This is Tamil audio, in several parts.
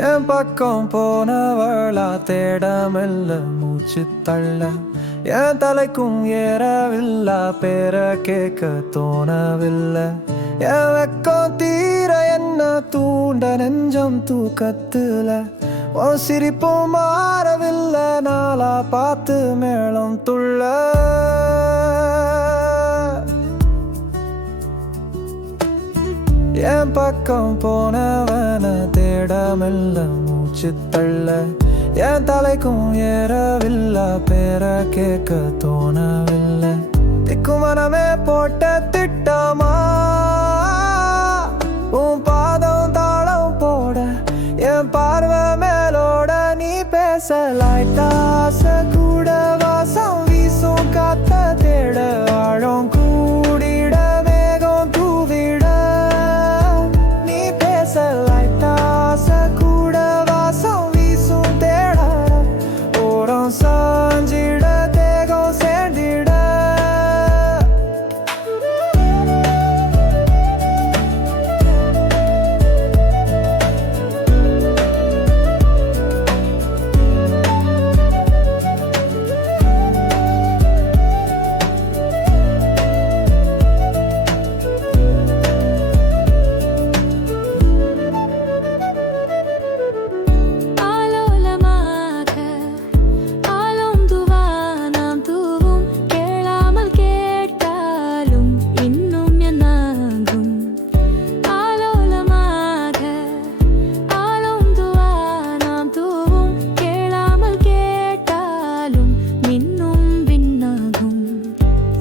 என் பக்கம் போனவளா தேடமில்ல மூச்சு தள்ள என் தலைக்கும் ஏறவில்லை பேர கேட்க தோணவில்லை என் வெக்கம் தீர என்ன தூண்ட நெஞ்சம் தூக்கத்துல உன் சிரிப்பும் மாறவில்லை நாளா பார்த்து மேளம் துள்ள என் பக்கம் போனவன தேடமில்ல மூச்சு தள்ள என் தலைக்கும் ஏறவில்லை பேர கேட்க தோணவில்லை திக்குமனமே போட்ட திட்டமா உன் பாதம் தாளம் போட என் பார்வை மேலோட நீ பேசலாய்டாச கூட வாசம் வீசும் காத்த தேட ஆழம் கூடிட மேகம் தூவிட நீ பேசலாய்டாச கூட வாசம் வீசும் தேட ஓரம் சாஞ்சிட தேகம் சேர்ந்திட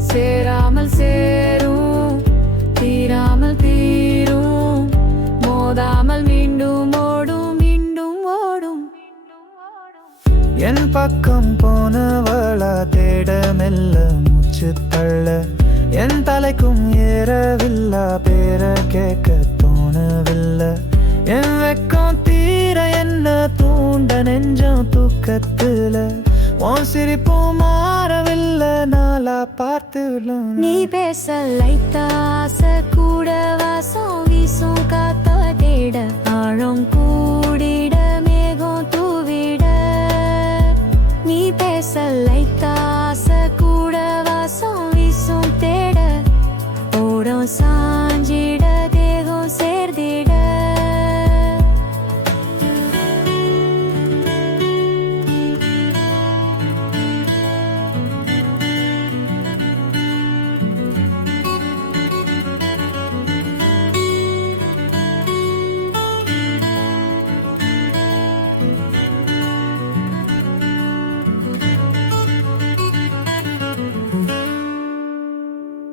சேராமல் சேரும் தீராமல் தீரும் மோதாமல் மீண்டும் ஓடும் மீண்டும் ஓடும் என் பக்கம் போனவளா தேட மெல்ல மூச்சு தள்ள என் தலைக்கும் ஏறவில்லை பேர கேட்க தோணவில்லை என் வெக்கம் தீர என்ன தூண்ட நெஞ்சம் தூக்கத்துல உன் சிரிப்பும் மாறவில்லை நாளா பார்த்து நீ பேசலைத்தாச கூட வாசம் வீசும் காத்த தேட ஆழம் கூட